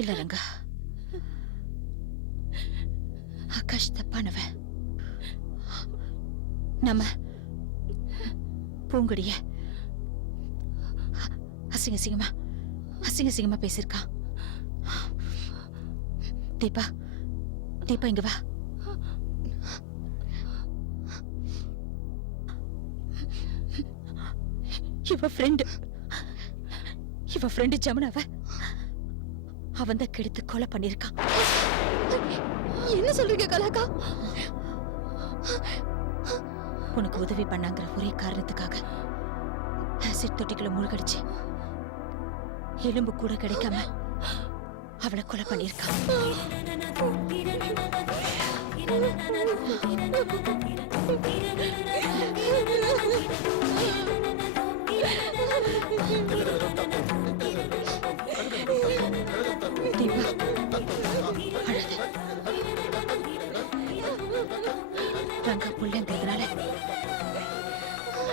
இல்ல ரங்கா, ஆகாஷ் தப்பானவன். நம்ம பூங்குடிய அசிங்க சிங்கமா பேசிருக்கான். தீபா, தீபா இங்க வா. இவ ஃப்ரெண்டு ஜமுனாவ அவன் தான் கெடுத்து கொலை பண்ணிருக்கான். என்ன சொல்றீங்க கலாக்கா? உனக்கு உதவி பண்ணாங்கிற ஒரே காரணத்துக்காக ஆசிட் தொட்டிக்குள்ள மூழ்கடிச்சு எலும்பு கூட கிடைக்காம அவளை கொலை பண்ணிருக்கான். தீபா, அழாத. ரங்கா புள்ளங்கிறதுனால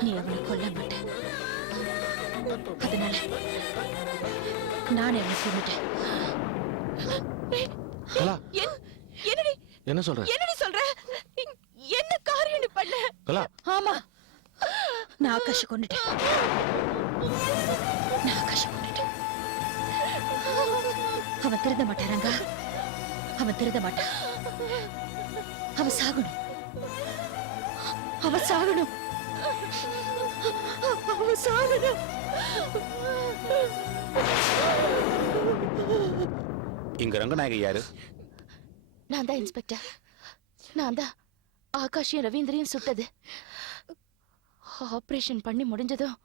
நீ அவளை கொல்ல மாட்ட. அதனால நான் அவளை கொன்னுட்டேன். என்ன சொல்ற? என்னடி சொல்ற? என்ன காரியம் நீ பண்ண? கலா, ஆமா, நான் ஆகாஷ கொன்னுட்டேன். அவன் திருந்த மாட்டான் ரங்கா, அவன் திருந்த மாட்டான். அவன் சாகணும். இங்க ரங்கநாயகி யாரு? நான் தான் இன்ஸ்பெக்டர். நான் தான் ஆகாஷையும் ரவீந்திரையும் சுட்டது. ஆபரேஷன் பண்ணி முடிஞ்சதும்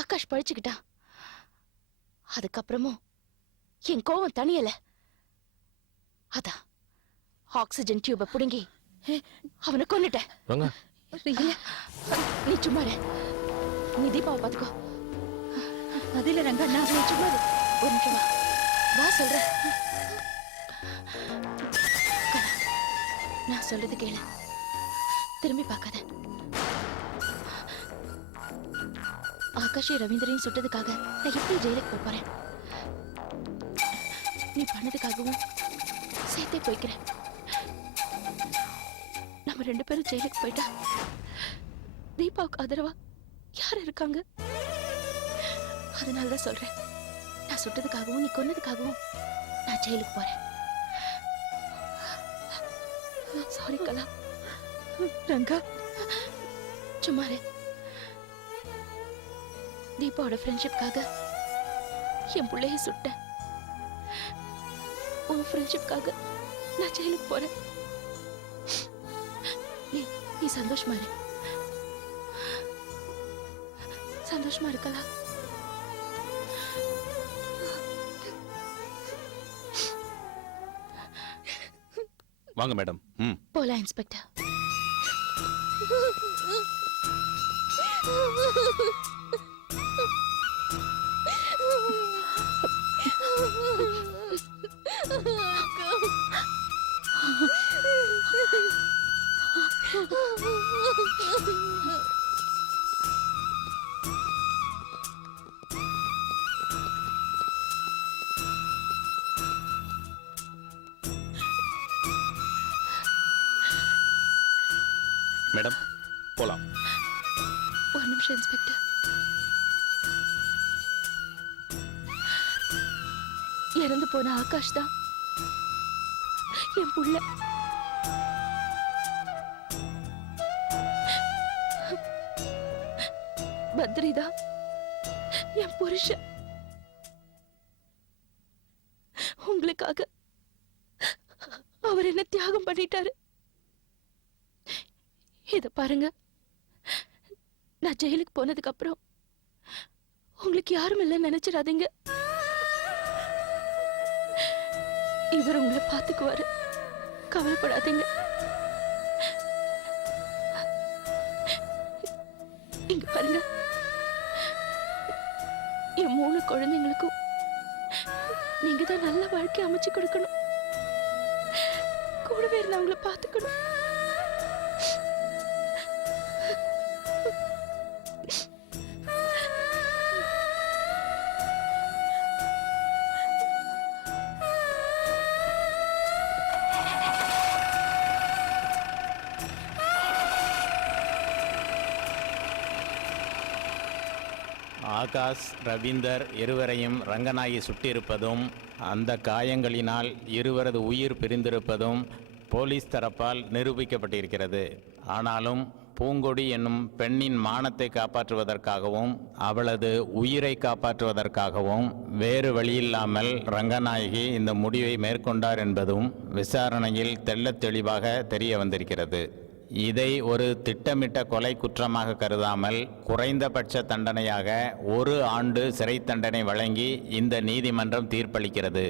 ஆகாஷ் பழிச்சுக்கிட்டான். அதுக்கப்புறமும் என் கோவம் தனியல. அதான் ஆக்சிஜன் டியூப புடுங்கி அவனை கொன்னுட்டேன். நீ சும்மா இரு. நீ தீபாவை பாத்துக்கோ. அதில ரங்கா, நான் சும்மா இரு. ஒரு நிமிஷம் வா சொல்ற. நான் சொல்றது கேளு, திரும்பி பார்க்காத. ஆகாஷை ரவீந்திரையும் சுட்டதுக்காக நான் எப்படி ஜெயிலுக்கு போறேன்? நீ பண்ணதுக்காகவும் சேர்த்தே போய்க்கிறேன். நம்ம 2 பேரும் ஜெயிலுக்கு போயிட்டா தீபாவுக்கு ஆதரவா யார் இருக்காங்க? அதனாலதான் சொல்றேன், நான் சுட்டதுக்காகவும் நீ கொன்னதுக்காகவும் நான் ஜெயிலுக்கு போறேன். சாரி கலா. ரங்கா, சும்மா இரு. தீபாவோட ஃப்ரெண்ட்ஷிப்காக என் பிள்ளைய சுட்டேன். உன் ஃப்ரெண்ட்ஷிப்காக நான் ஜெயிலுக்கு போறேன். நீ சந்தோஷமா இரு. சந்தோஷமா இருக்கலாம். வாங்க மேடம். போலாம் இன்ஸ்பெக்டர். மேடம், போலாம். ஒரு நிமிஷம் இன்ஸ்பெக்டர். இறந்து போன ஆகாஷ் தான் என் புள்ள. பத்ரிதா என் புருஷன். உங்களுக்காக அவர் என்ன தியாகம் பண்ணிட்டாரு. இத பாருங்க, நான் ஜெயிலுக்கு போனதுக்கு அப்புறம் உங்களுக்கு யாரும் இல்லைன்னு நினைச்சிடாதீங்க. இவர் உங்களை பாத்துக்குவாரு, கவலைப்படாதீங்க. இங்க பாருங்க, என் 3 குழந்தைங்களுக்கும் நீங்க தான் நல்ல வாழ்க்கை அமைச்சு கொடுக்கணும். கூடவே இருந்து அவங்கள பாத்துக்கணும். ஆகாஷ் ரவீந்தர் இருவரையும் ரங்கநாயகி சுட்டியிருப்பதும் அந்த காயங்களினால் இருவரது உயிர் பிரிந்திருப்பதும் போலீஸ் தரப்பால் நிரூபிக்கப்பட்டிருக்கிறது. ஆனாலும் பூங்கொடி என்னும் பெண்ணின் மானத்தை காப்பாற்றுவதற்காகவும் அவளது உயிரை காப்பாற்றுவதற்காகவும் வேறு வழியில்லாமல் ரங்கநாயகி இந்த முடிவை மேற்கொண்டார் என்பதும் விசாரணையில் தெள்ளத் தெளிவாக தெரிய வந்திருக்கிறது. இதை ஒரு திட்டமிட்ட கொலை குற்றமாக கருதாமல் குறைந்தபட்ச தண்டனையாக 1 ஆண்டு சிறை தண்டனை வழங்கி இந்த நீதிமன்றம் தீர்ப்பளிக்கிறது.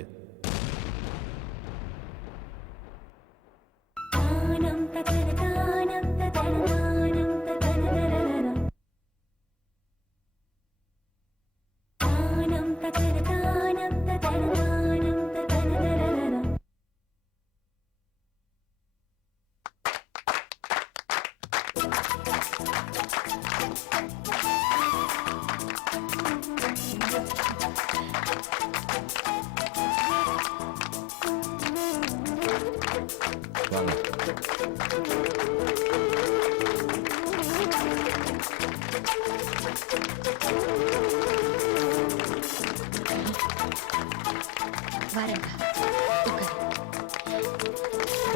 வரேங்க.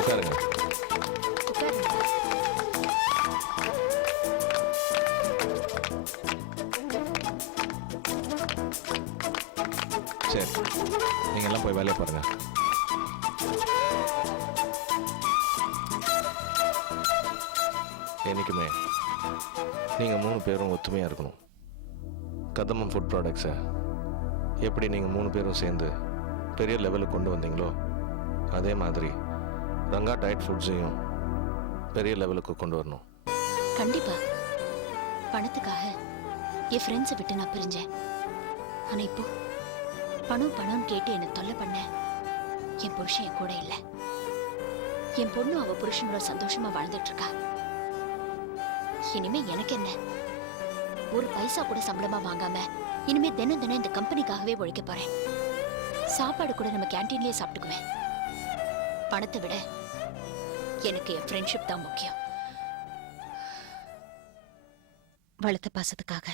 உட்காருங்க. சரி, நீங்க எல்லாம் போய் வேலையை பாருங்க. என்னைக்குமே நீங்க 3 பேரும் ஒத்துமையா இருக்கணும். கதம்பம் ஃபுட் ப்ராடக்ட்ஸை எப்படி நீங்க 3 பேரும் சேர்ந்து பெரிய லெவலுக்கு கொண்டு வந்தீங்களோ அதே மாதிரி ரங்கா டயட் ஃபுட்ஸையும் பெரிய லெவலுக்கு கொண்டு வரணும். கண்டிப்பா. பணத்துக்காக என் ஃப்ரெண்ட்ஸை விட்டு நான் பிரிஞ்சேன். ஆனா இப்போ பணம் பணம் கேட்டு என்னை தொல்லை பண்ண என் புருஷன் என் கூட இல்லை. என் பொண்ணு அவ புருஷனோட சந்தோஷமா வாழ்ந்துட்டு இருக்கா. இனிமே எனக்கு என்ன? ஒரு பைசா கூட சம்பளமா வாங்காம இனிமே தினம் தினம் இந்த கம்பெனிக்காகவே உழைக்க போறேன். சாப்பாடு கூட நம்ம கேன்டீன்லயே சாப்பிட்டுக்குவேன். பணத்தை விட எனக்கு என் ஃப்ரெண்ட்ஷிப் தான் முக்கியம். வளர்த்த பாசத்துக்காக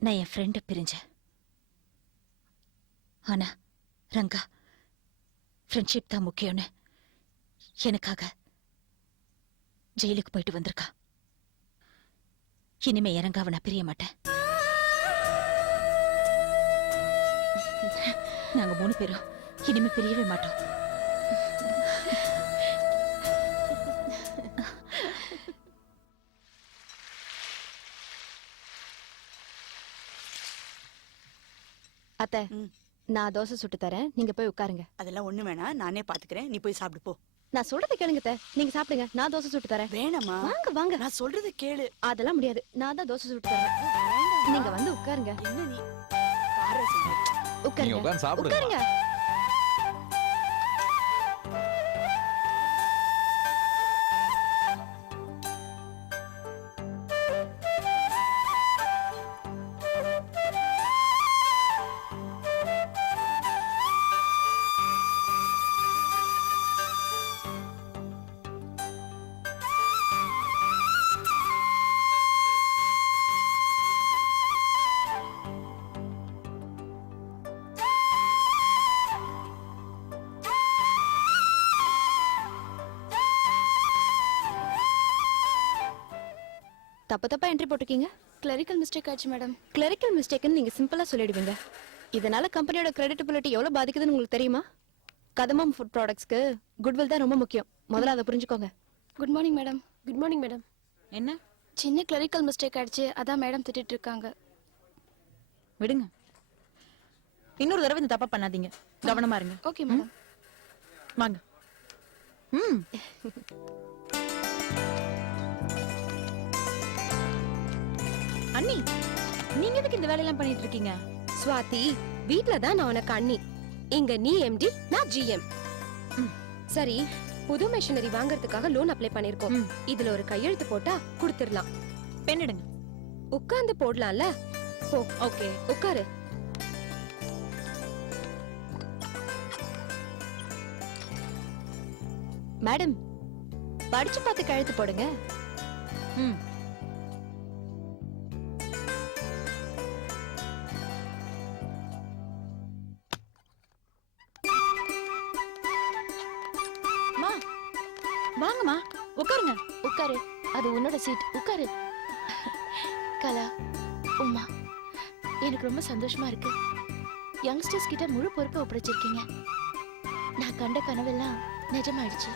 நான் என் ஃப்ரெண்டை பிரிஞ்சேன். ஆனா ரங்கா ஃப்ரெண்ட்ஷிப் தான் முக்கியம்னு எனக்காக ஜெயிலுக்கு போயிட்டு வந்திருக்கா. இனிமே ரங்காவை நான் பிரிய மாட்டேன். நாங்க 3 பேரும் இனிமே பிரியவே மாட்டோம். அத்தை, நான் தோசை சுட்டு தரேன், நீங்க போய் உட்காருங்க. அதெல்லாம் ஒண்ணு வேணாம், நானே பாத்துக்கிறேன். நீ போய் சாப்பிடு போ. நான் சொல்றதை கேளுங்க அத்தை. நீங்க சாப்பிடுங்க, நான் தோசை சுட்டு தரேன். வேணாமா? வாங்க வாங்க. நான் சொல்றதை கேளு. அதெல்லாம் முடியாது, நான் தான் தோசை சுட்டு தரேன். நீங்க வந்து உட்காருங்க. என்ன நீ பாரு சொல்லு. நீங்க உட்காருங்க உட்கார்ந்து சாப்பிடுங்க. உட்காருங்க. தப்பு தப்பா என்ட்ரி போட்டுக்கீங்க. கிளரிக்கல் மிஸ்டேக் ஆச்சு மேடம். கிளரிக்கல் மிஸ்டேக்னு நீங்க சிம்பிளா சொல்லிடுவீங்க. இதனால கம்பெனியோட கிரெடிட்டபிலிட்டி எவ்வளவு பாதிக்குதுன்னு உங்களுக்கு தெரியுமா? கதம்பம் ஃபுட் ப்ராடக்ட்ஸ்க்கு குட்வில் தான் ரொம்ப முக்கியம். முதல்ல அதை புரிஞ்சுக்கோங்க. Good morning madam. Good morning madam. என்ன? சின்ன கிளரிக்கல் மிஸ்டேக் ஆயிடுச்சு, அதான் மேடம் திட்டிட்டு இருக்காங்க. விடுங்க, இன்னொரு தடவை இந்த தப்பா பண்ணாதீங்க. கவனமா இருங்க. Okay madam. வாங்க. அண்ணி, நீங்க எதுக்கு இந்த வேலையெல்லாம் பண்ணிட்டு இருக்கீங்க? ஸ்வாதி, வீட்ல தான் நான் உனக்கு அண்ணி. இங்க நீ எம்டி, நான் ஜிஎம். சரி, புது மெஷினரி வாங்குறதுக்காக லோன் அப்ளை பண்ணிருக்கோம். இதுல ஒரு கையெழுத்து போட்டா கொடுத்துடலாம். பெண்ணிடுங்க. உட்கார்ந்து போடலாம்ல? போ. ஓகே, உட்காரு. மேடம், படிச்சு பார்த்து கையெழுத்து போடுங்க. வாங்கம்மா உட்காருங்க. உட்காரு, அது உன்னோட சீட், உட்காரு. கலா, உமா, எனக்கு ரொம்ப சந்தோஷமா இருக்கு. யங்ஸ்டர்ஸ் கிட்ட முழு பொறுப்பை ஒப்படைச்சிருக்கீங்க. நான் கண்ட கனவெல்லாம் நிஜமாயிடுச்சு.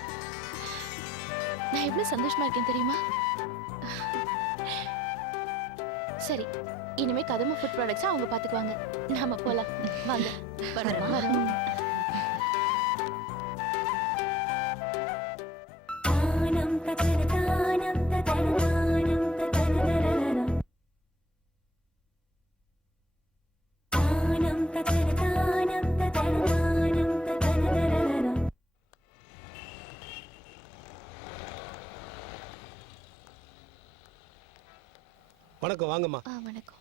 நான் எவ்வளவு சந்தோஷமா இருக்கேன் தெரியுமா? சரி, இனிமே கதம்ப ஃபுட் ப்ராடக்ட்ஸ் அவங்க பாத்துக்குவாங்க. நாம போலாம் வாங்க. வரோம். வணக்கம், வாங்கம்மா. வணக்கம்.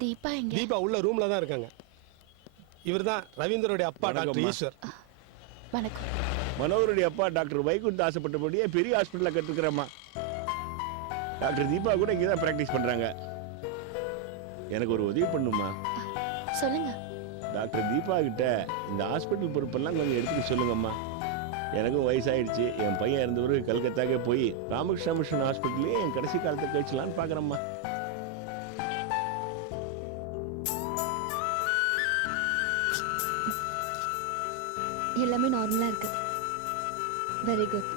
தீபா எங்க? தீபா உள்ள ரூம்ல தான் இருக்காங்க. இவர்தான் ரவீந்தருடைய அப்பா டாக்டர் ஈஸ்வர். வணக்கம். மனோகருடைய அப்பா டாக்டர் வைகுண்ட் ஆசைப்பட்டபடியே பெரிய ஹாஸ்பிட்டலில் கற்றுக்கிறம்மா. டாக்டர் தீபா கூட இங்கே தான் ப்ராக்டிஸ் பண்ணுறாங்க. எனக்கு ஒரு உதவி பண்ணுமா? சொல்லுங்க. டாக்டர் தீபா கிட்ட இந்த ஹாஸ்பிட்டல் பொறுப்பெல்லாம் கொஞ்சம் எடுத்துக்க சொல்லுங்கம்மா. எனக்கும் வயசாயிடுச்சு. என் பையன் இருந்தவரு கல்கத்தாக்கே போய் ராமகிருஷ்ண மிஷன் ஹாஸ்பிட்டல்லே என் கடைசி காலத்தை கழிச்சலான்னு பார்க்குறேம்மா. எல்லாமே நார்மலா இருக்கு. Very good.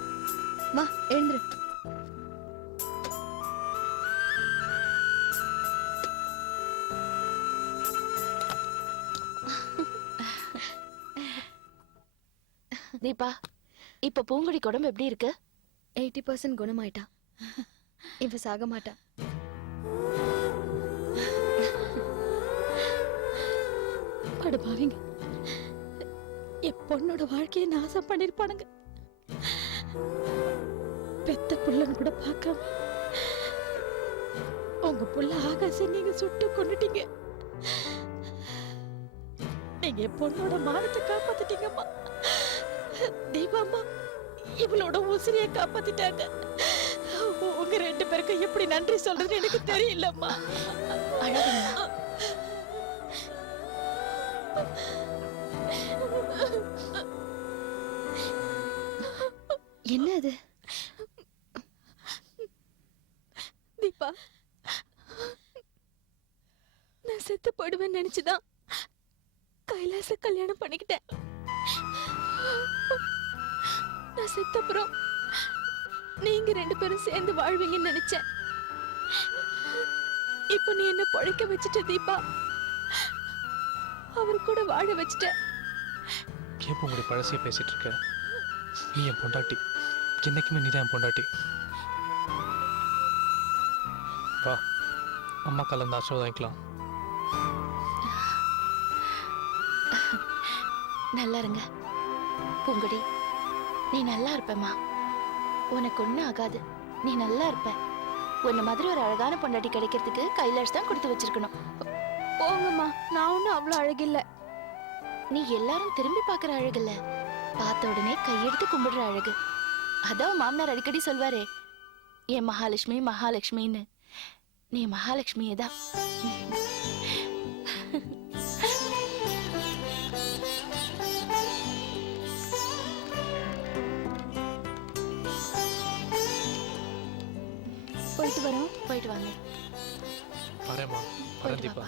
வா எழுந்துரு. தீபா, இப்ப பூங்குடி உடம்பு எப்படி இருக்கு? 80% குணமாயிட்டா. இவ சாக மாட்டா. படுபாவீங்க, என் பொண்ணோட வாழ்க்கையை நாசம் பண்ணிருப்பானுங்க. பெத்த புள்ளன்னு கூட பார்க்காம உங்க புள்ள ஆகாச நீங்க சுட்டு கொண்டுட்டீங்க. நீங்க என் பொண்ணோட மானத்தை காப்பாத்திட்டீங்கம்மா. தீபாம்மா இவளோட உசிரியை காப்பாத்திட்டாங்க. உங்க 2 பேருக்கும் எப்படி நன்றி சொல்றது எனக்கு தெரியலம்மா. அழகம்மா. என்ன அது? தீபா, நான் செத்து போடுவேன்னு நினைச்சுதான் கைலாச கல்யாணம் பண்ணிக்கிட்டேன். நான் செத்தப்புறம் நீங்க 2 பேரும் சேர்ந்து வாழ்வீங்கன்னு நினைச்சேன். இப்ப நீ என்ன பொழைக்க வச்சுட்ட தீபா. அவர் கூட வாழ வச்சுட்ட. கேப்ப உங்களுடைய பழசையே பேசிட்டு இருக்க. நீ என் பொண்டாட்டி, என்னைக்குமே நீ தான் என் பொண்டாட்டி. வா, அம்மா கலந்து ஆசீர்வாதம் வாங்கிக்கலாம். நல்லா இருங்க பூங்குடி. நீ நல்லா இருப்பமா. உனக்கு ஒண்ணும் ஆகாது. நீ நல்லா இருப்ப. உன்ன மாதிரி ஒரு அழகான பொண்டாட்டி கிடைக்கிறதுக்கு கைலாஷ் தான் கொடுத்து வச்சிருக்கணும். போங்கம்மா, நான் ஒன்னும் அவ்வளவு அழகில்ல. நீ எல்லாரும் திரும்பி பாக்குற அழகு இல்ல, பார்த்த உடனே கையெடுத்து கும்பிடுற அழகு. அதான் மாமனார் அடிக்கடி சொல்வாரே, என் மகாலட்சுமி மகாலட்சுமின்னு. நீ மகாலட்சுமியே தான். போயிட்டு வரோம். போயிட்டு வாங்க. வரேம்மா. வரேன் தீபா.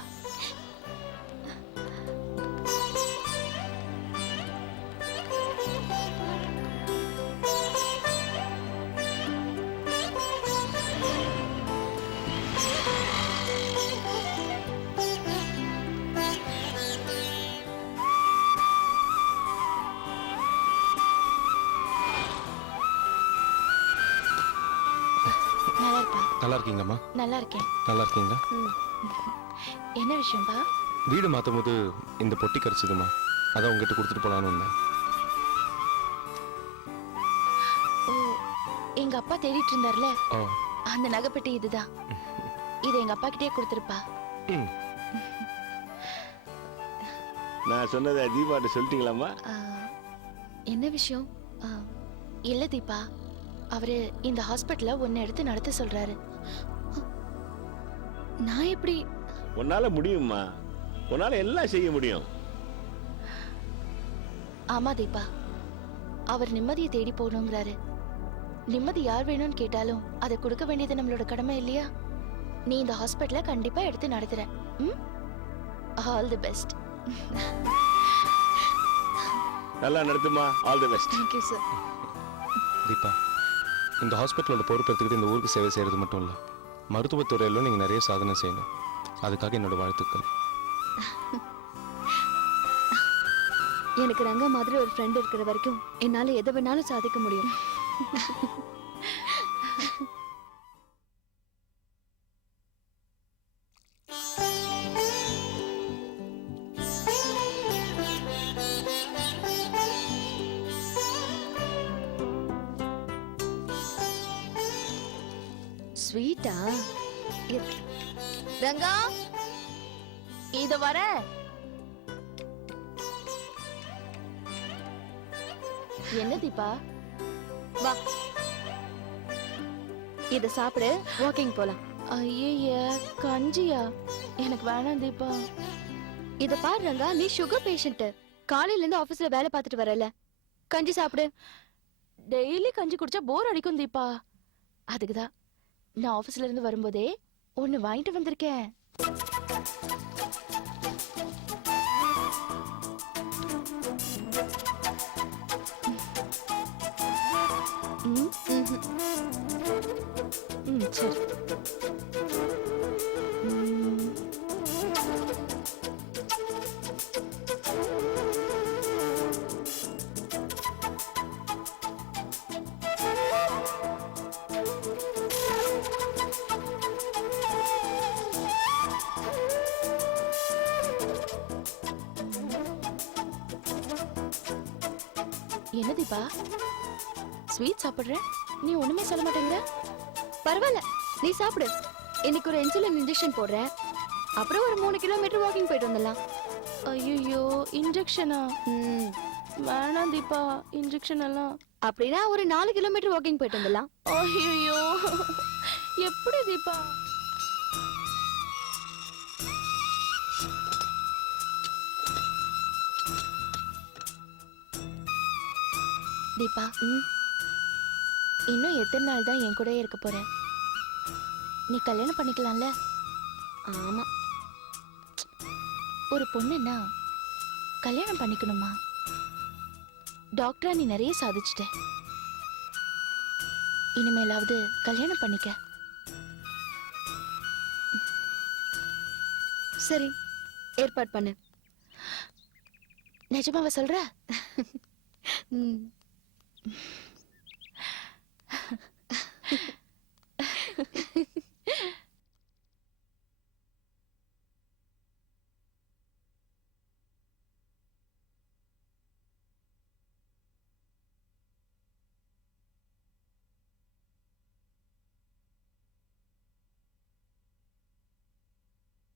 நல்லா இருப்பா. நல்லா இருக்கீங்களாம்மா? நல்லா இருக்கேன். நல்லா இருக்கீங்களா? என்ன விஷயம்பா? வீடு மாற்றும் போது இந்த பொட்டி கிடைச்சதுமா, அதான் உங்ககிட்ட கொடுத்துட்டு போலான்னு வந்தேன். ஓ, எங்க அப்பா தேடிட்டு இருந்தார்ல, ஓ, அந்த நகைப்பெட்டி இதுதான். இதை எங்க அப்பா கிட்டே கொடுத்துருப்பா. ம். நான் சொன்னதை தீபாட்ட சொல்லிட்டீங்களாம்மா? என்ன விஷயம்? இல்ல தீபா, அவரு இந்த ஹாஸ்பிட்டல ஒன்னு எடுத்து நடத்த சொல்றாரு. நான் எப்படி? உன்னால முடியும்மா. உன்னால எல்லாம் செய்ய முடியும். ஆமா தீபா, அவர் நிம்மதியை தேடி போகணுங்கிறாரு. நிம்மதி யார் வேணும்னு கேட்டாலும் அதை கொடுக்க வேண்டியது நம்மளோட கடமை இல்லையா? நீ இந்த ஹாஸ்பிட்டலை கண்டிப்பா எடுத்து நடத்துற. All the best. நல்லா நடத்துமா. All the best. Thank you sir. Deepa, இந்த ஹாஸ்பிட்டலோட பொறுப்பு எடுத்துக்கிட்டு இந்த ஊருக்கு சேவை செய்கிறது மட்டும் இல்லை, மருத்துவத்துறையிலும் நீங்கள் நிறைய சாதனை செய்யணும். அதுக்காக என்னோட வாழ்த்துக்கள். எனக்கு ரங்க மாதிரி ஒரு ஃப்ரெண்ட் இருக்கிற வரைக்கும் என்னால எதை வேணாலும் சாதிக்க முடியும். ஸ்வீட்டா? ரங்கா, இத வர. என்ன தீபா? வா, இத சாப்பிடு, வாக்கிங் போலாம். ஐய, கஞ்சியா? எனக்கு வேணாம் தீபா. இத பாரு ரங்கா, நீ சுகர் பேஷண்ட். காலையில இருந்து ஆபீஸ்ல வேலை பார்த்துட்டு வரல, கஞ்சி சாப்பிடு. டெய்லி கஞ்சி குடிச்சா போர் அடிக்கும் தீபா. அதுக்குதான் நான் ஆபீஸ்ல இருந்து வரும்போதே ஒன்னு வாங்கிட்டு வந்திருக்கேன். சரி. என்ன தீபா, ஸ்வீட் சாப்பிடுற? நீ ஒண்ணுமே சொல்ல மாட்டேங்கிற. பரவாயில்ல, நீ சாப்பிடு. இன்னைக்கு ஒரு இன்சுலின் இன்ஜெக்ஷன் போடுறேன். அப்புறம் ஒரு 3 கிலோமீட்டர் வாக்கிங் போயிட்டு வந்துடலாம். ஐயோ, இன்ஜெக்ஷனா? வேணாம் தீபா, இன்ஜெக்ஷன் எல்லாம். அப்படின்னா ஒரு 4 கிலோமீட்டர் வாக்கிங் போயிட்டு வந்துடலாம். ஐயோ, எப்படி தீபா? தீபா, இன்னும் எத்தனை நாள் தான் என் கூடயே இருக்க போற? நீ கல்யாணம் பண்ணிக்கலாம்ல? ஆமா, ஒரு பொண்ணுன்னா கல்யாணம் பண்ணிக்கணுமா? டாக்டரா நீ நிறைய சாதிச்சிட்ட. இனிமேலாவது கல்யாணம் பண்ணிக்க. சரி, ஏற்பாடு பண்ணு. நிஜமாவா சொல்ற?